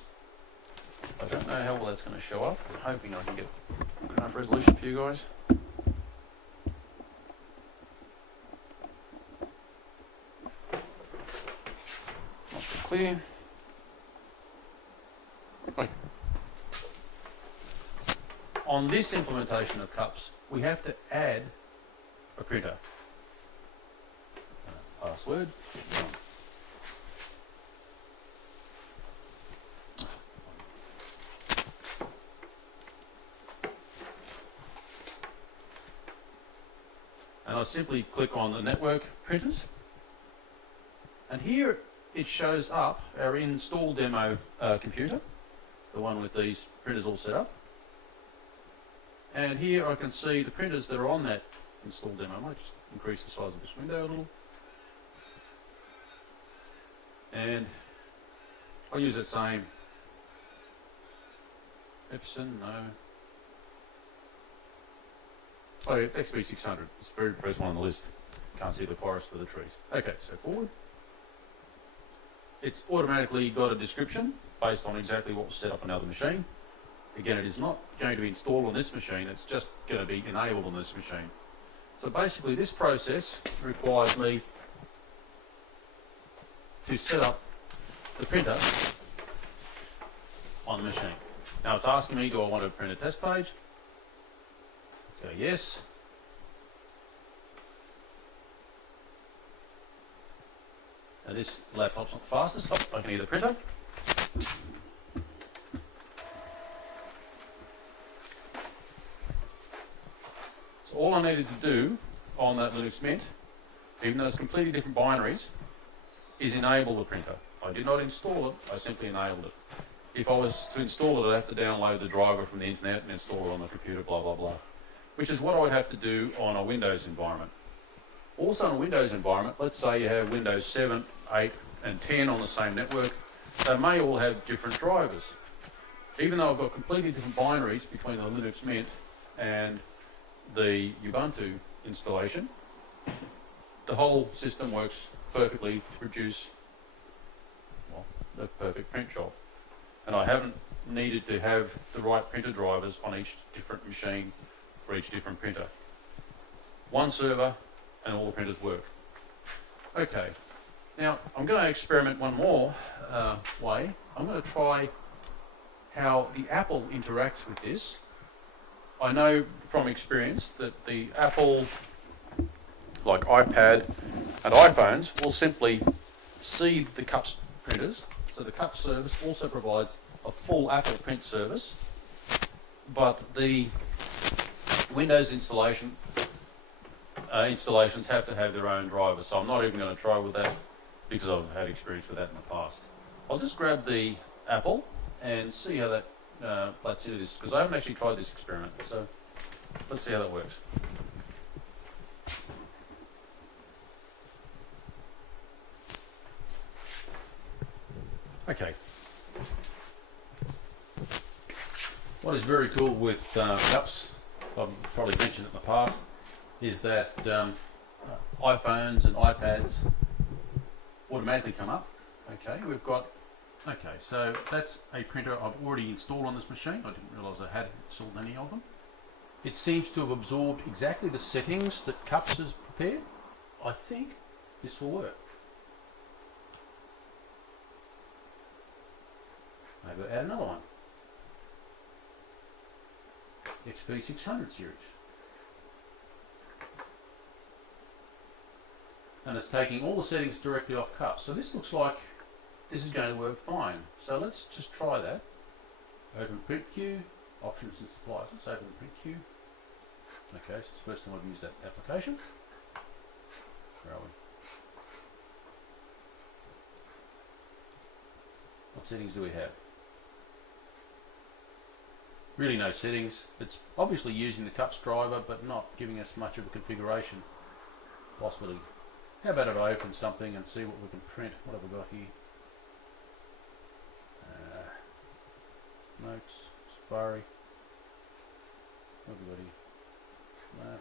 I don't know how well that's going to show up. I'm hoping I can get enough resolution for you guys. Not so clear. Okay. On this implementation of cups, we have to add a printer. Password. And I simply click on the network printers. And here it shows up our install demo computer, the one with these printers all set up. And here I can see the printers that are on that install demo. I might just increase the size of this window a little. And I'll use that same Epson, no. Oh, yeah, it's XP600. It's the very first one on the list. Can't see the forest for the trees. Okay, so forward. It's automatically got a description based on exactly what was set up on another machine. Again, it is not going to be installed on this machine, it's just going to be enabled on this machine. So basically this process requires me to set up the printer on the machine. Now it's asking me, do I want to print a test page? So yes. Now this laptop's not the fastest. Oh, I can hear the printer. So all I needed to do on that Linux Mint, even though it's completely different binaries, is enable the printer. I did not install it, I simply enabled it. If I was to install it, I'd have to download the driver from the internet and install it on the computer, blah, blah, blah. Which is what I would have to do on a Windows environment. Also on a Windows environment, let's say you have Windows 7, 8 and 10 on the same network, they may all have different drivers. Even though I've got completely different binaries between the Linux Mint and the Ubuntu installation, the whole system works perfectly to produce, well, the perfect print job. And I haven't needed to have the right printer drivers on each different machine for each different printer. One server and all the printers work. Okay, now I'm going to experiment one more way. I'm going to try how the Apple interacts with this. I know from experience that the Apple, like iPad and iPhones, will simply seed the CUPS printers. So the CUPS service also provides a full Apple print service. but the Windows installations have to have their own drivers, so I'm not even going to try with that because I've had experience with that in the past. I'll just grab the Apple and see how that plays into this, because I haven't actually tried this experiment, so let's see how that works. Okay. What is very cool with cups, I've probably mentioned it in the past, is that iPhones and iPads automatically come up. Okay, we've got, okay, so that's a printer I've already installed on this machine. I didn't realise I had installed any of them. It seems to have absorbed exactly the settings that Cups has prepared. I think this will work. Maybe I'll add another one. XP600 series. And it's taking all the settings directly off Cups. So this looks like this is going to work fine. So let's just try that. Open print queue, options and supplies. Let's open the print queue. Okay, so it's the first time I've used that application. Where are we? What settings do we have? Really no settings. It's obviously using the Cups driver, but not giving us much of a configuration possibility. How about if I open something and see what we can print? What have we got here? Notes, Safari. What have we got here? No.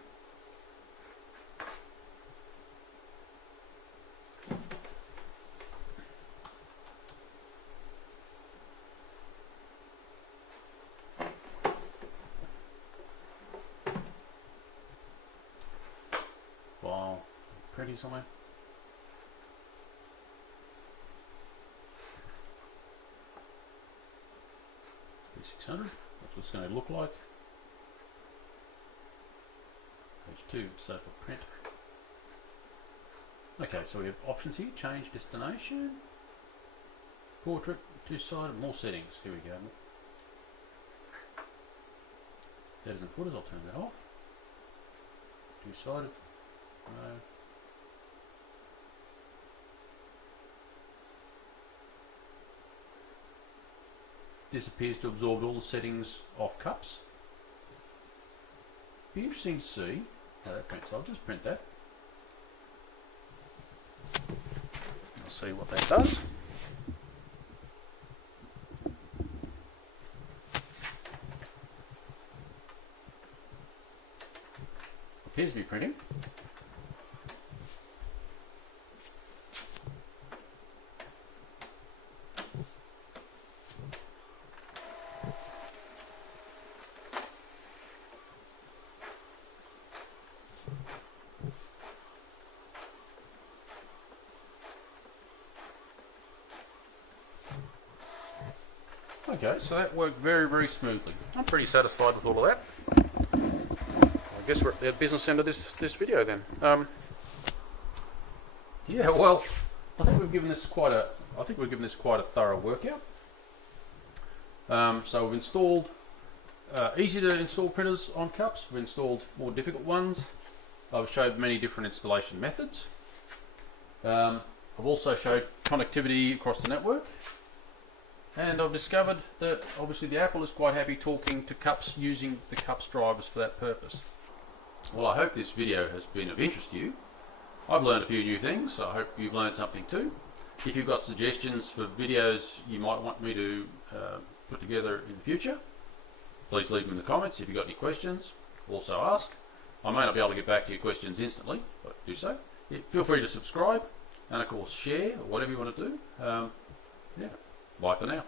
File, pretty somewhere. $600, that's what it's going to look like. Page 2, so for print. Okay, so we have options here, change destination, portrait, two-sided, more settings, here we go. Headers and footers, I'll turn that off. Two-sided, no. This appears to absorb all the settings off Cups. Be interesting to see how that prints. I'll just print that. I'll see what that does. Appears to be printing. Okay, so that worked very, very smoothly. I'm pretty satisfied with all of that. I guess we're at the business end of this video then. Yeah, well, I think we've given this quite a thorough workout. So we've installed easy to install printers on Cups. We've installed more difficult ones. I've showed many different installation methods. I've also showed connectivity across the network. And I've discovered that obviously the Apple is quite happy talking to Cups using the Cups drivers for that purpose. Well, I hope this video has been of interest to you. I've learned a few new things, so I hope you've learned something too. If you've got suggestions for videos you might want me to put together in the future, please leave them in the comments. If you've got any questions, also ask. I may not be able to get back to your questions instantly, but do so. Yeah, feel free to subscribe and of course share or whatever you want to do. Yeah. Bye for now.